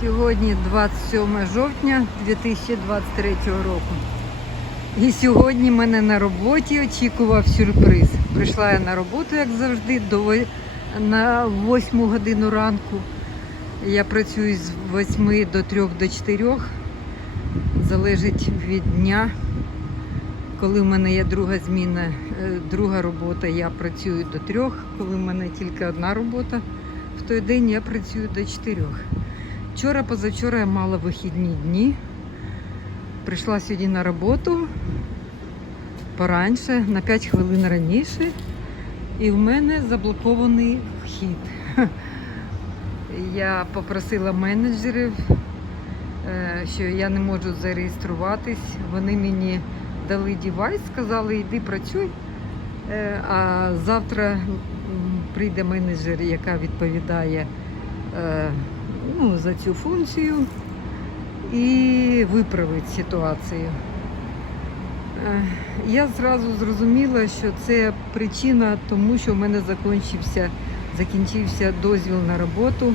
Сьогодні 27 жовтня 2023 року. І сьогодні мене на роботі очікував сюрприз. Прийшла я на роботу, як завжди, до на 8 годину ранку. Я працюю з 8 до 3 до 4. Залежить від дня. Коли в мене є друга зміна, е, друга робота, я працюю до трьох. Коли в мене тільки одна робота, в той день я працюю до чотирьох. Вчора, позавчора я мала вихідні дні. Прийшла сьогодні на роботу пораньше, на 5 хвилин раніше, і в мене заблокований вхід. Я попросила менеджерів, е, що я не можу зареєструватись. Вони мені дали девайс, сказали, йди працюй. Е, А завтра прийде менеджер, яка відповідає е, ну, за цю функцію і виправить ситуацію. Е, Я зразу зрозуміла, що це причина тому, що в мене закінчився, закінчився дозвіл на роботу.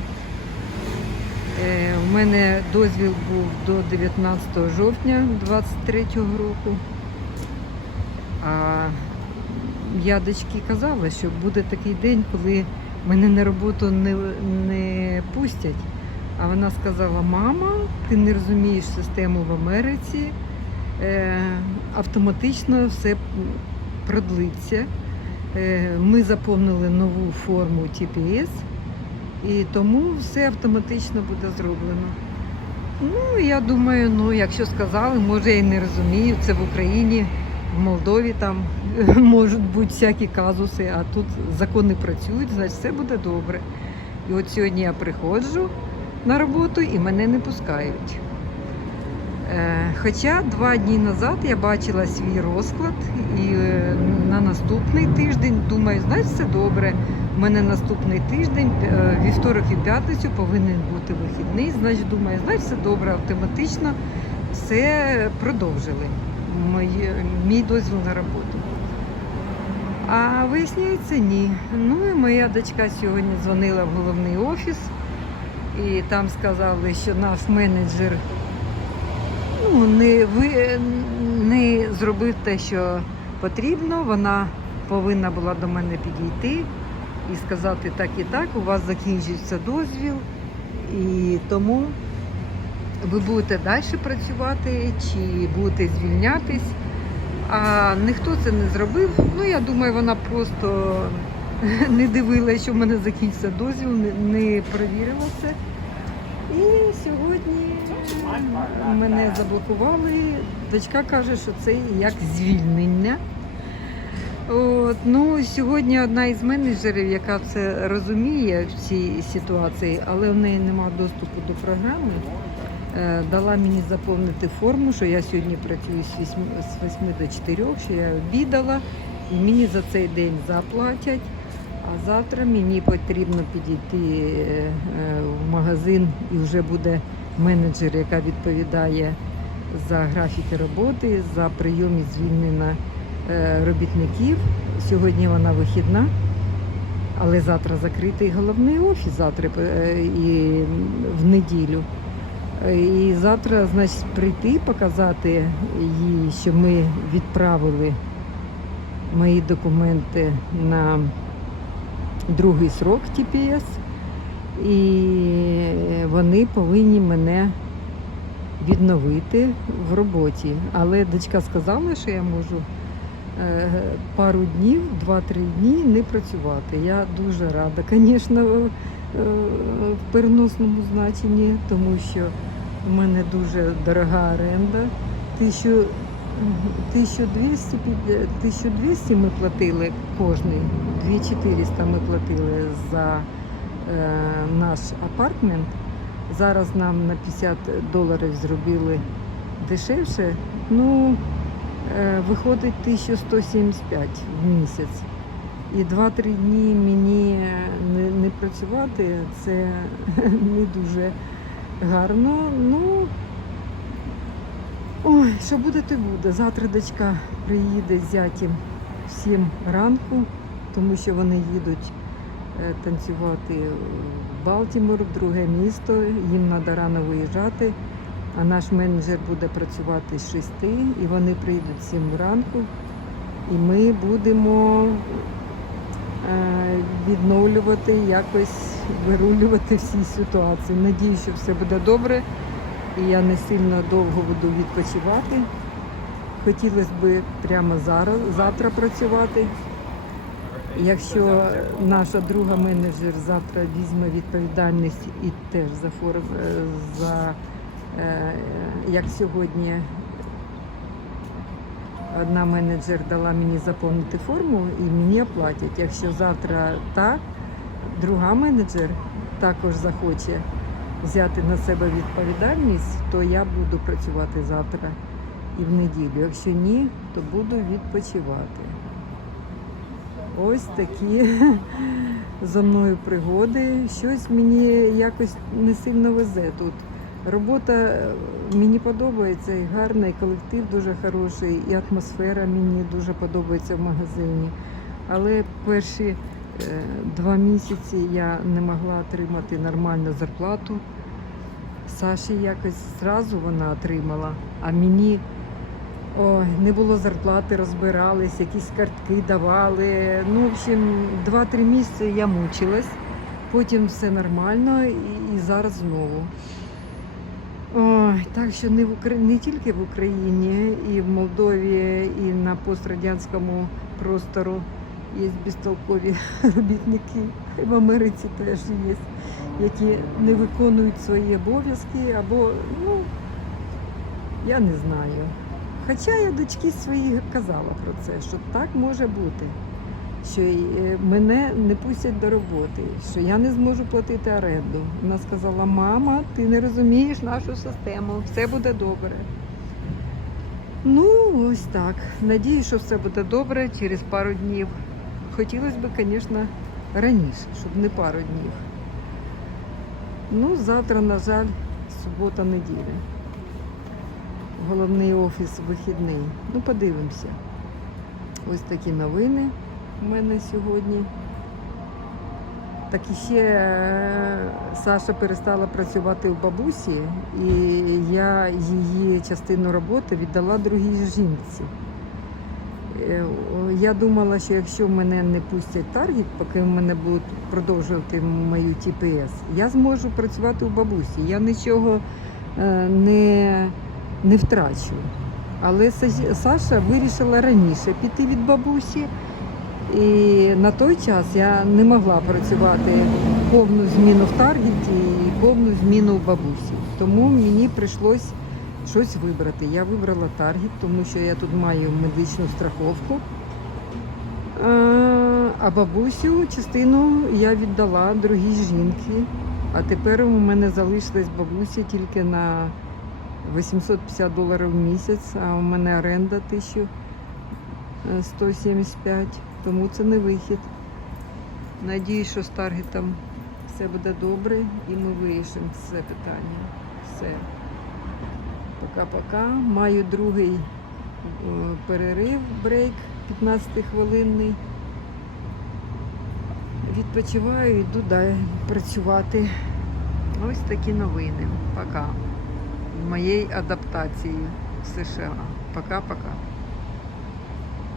Е, У мене дозвіл був до 19 жовтня 2023 року. А я дочці казала, що буде такий день, коли мене на роботу не, не пустять. А вона сказала: мама, ти не розумієш систему в Америці, е, автоматично все продлиться. Е, ми заповнили нову форму TPS, і тому все автоматично буде зроблено. Ну, я думаю, ну, якщо сказали, може я і не розумію, це в Україні, в Молдові там можуть бути всякі казуси, а тут закони працюють, значить все буде добре. І от сьогодні я приходжу на роботу і мене не пускають. Е, Хоча два дні назад я бачила свій розклад і е, на наступний тиждень думаю, знаєш, все добре. У мене наступний тиждень, е, вівторок і п'ятницю повинен бути вихідний. Значить, думаю, знаєш, все добре, автоматично все продовжили. Моє, мій дозвіл на роботу. А виясняється, ні. Ну і моя дочка сьогодні дзвонила в головний офіс, і там сказали, що наш менеджер ну, не, ви, не зробив те, що потрібно. Вона повинна була до мене підійти і сказати так і так, у вас закінчується дозвіл, і тому ви будете далі працювати чи будете звільнятись. А ніхто це не зробив. Ну, я думаю, вона просто не дивилася, що в мене закінчився дозвіл, не, перевірила це. І сьогодні мене заблокували. Дочка каже, що це як звільнення. От, ну, сьогодні одна із менеджерів, яка це розуміє в цій ситуації, але в неї немає доступу до програми, дала мені заповнити форму, що я сьогодні працюю з 8, з 8 до 4, що я обідала, і мені за цей день заплатять. А завтра мені потрібно підійти е, е, в магазин і вже буде менеджер, яка відповідає за графіки роботи, за прийом і звільнення е, робітників. Сьогодні вона вихідна, але завтра закритий головний офіс, завтра е, і в неділю. І завтра, значить, прийти, показати їй, що ми відправили мої документи на другий срок TPS, і вони повинні мене відновити в роботі. Але дочка сказала, що я можу е, пару днів, 2-3 дні не працювати. Я дуже рада, звісно, в переносному значенні, тому що в мене дуже дорога оренда. 1200, 1200 ми платили кожний, 2400 ми платили за е, наш апартмент. Зараз нам на 50 доларів зробили дешевше. Ну, е, виходить 1175 в місяць. І 2-3 дні мені не, не працювати це не дуже гарно. Ну, Ой, що буде, то буде. Завтра дочка приїде з зятім в 7 ранку, тому що вони їдуть е, танцювати в Балтімор, в друге місто. Їм треба рано виїжджати. А наш менеджер буде працювати з 6, і вони прийдуть в 7 ранку. І ми будемо відновлювати, якось вирулювати всі ситуації. Надію, що все буде добре. І я не сильно довго буду відпочивати. Хотілося б прямо зараз, завтра працювати. Якщо наша друга менеджер завтра візьме відповідальність і теж за форм е, за е, як сьогодні одна менеджер дала мені заповнити форму і мені оплатять. Якщо завтра та друга менеджер також захоче взяти на себе відповідальність, то я буду працювати завтра і в неділю. Якщо ні, то буду відпочивати. Ось такі за мною пригоди. Щось мені якось не сильно везе тут. Робота мені подобається і гарна, і колектив дуже хороший, і атмосфера мені дуже подобається в магазині. Але перші е, два місяці я не могла отримати нормальну зарплату. Саші якось зразу вона отримала, а мені ой, не було зарплати, розбирались, якісь картки давали. Ну, в общем, два-три місяці я мучилась, потім все нормально і зараз знову. Ой, так що не в Укра... не тільки в Україні, і в Молдові, і на пострадянському простору є безтолкові робітники. В Америці теж є, які не виконують свої обов'язки або, ну, я не знаю. Хоча я дочці своїй казала про це, що так може бути, що е, мене не пустять до роботи, що я не зможу платити оренду. Вона сказала, мама, ти не розумієш нашу систему, все буде добре. Ну, ось так. Надію, що все буде добре через пару днів. Хотілося б, звісно, раніше, щоб не пару днів. Ну, завтра, на жаль, субота-неділя. Головний офіс вихідний. Ну, подивимося. Ось такі новини у мене сьогодні. Так ще е, Саша перестала працювати у бабусі, і я її частину роботи віддала другій жінці. Е, Я думала, що якщо мене не пустять таргет, поки в мене будуть продовжувати мою ТПС, я зможу працювати у бабусі. Я нічого е, не, не втрачу. Але Саша вирішила раніше піти від бабусі. І на той час я не могла працювати повну зміну в Таргеті і повну зміну в бабусі. Тому мені прийшлось щось вибрати. Я вибрала Таргет, тому що я тут маю медичну страховку. А, бабусю частину я віддала другій жінці. А тепер у мене залишилась бабусі тільки на 850 доларів в місяць, а у мене оренда 1175, тому це не вихід. Надію, що з таргетом все буде добре і ми вирішимо це питання. Все. Пока-пока. Маю другий е, перерив, брейк 15-хвилинний. Відпочиваю, йду далі працювати. Ось такі новини. Пока. Моєї адаптації в США. Пока-пока.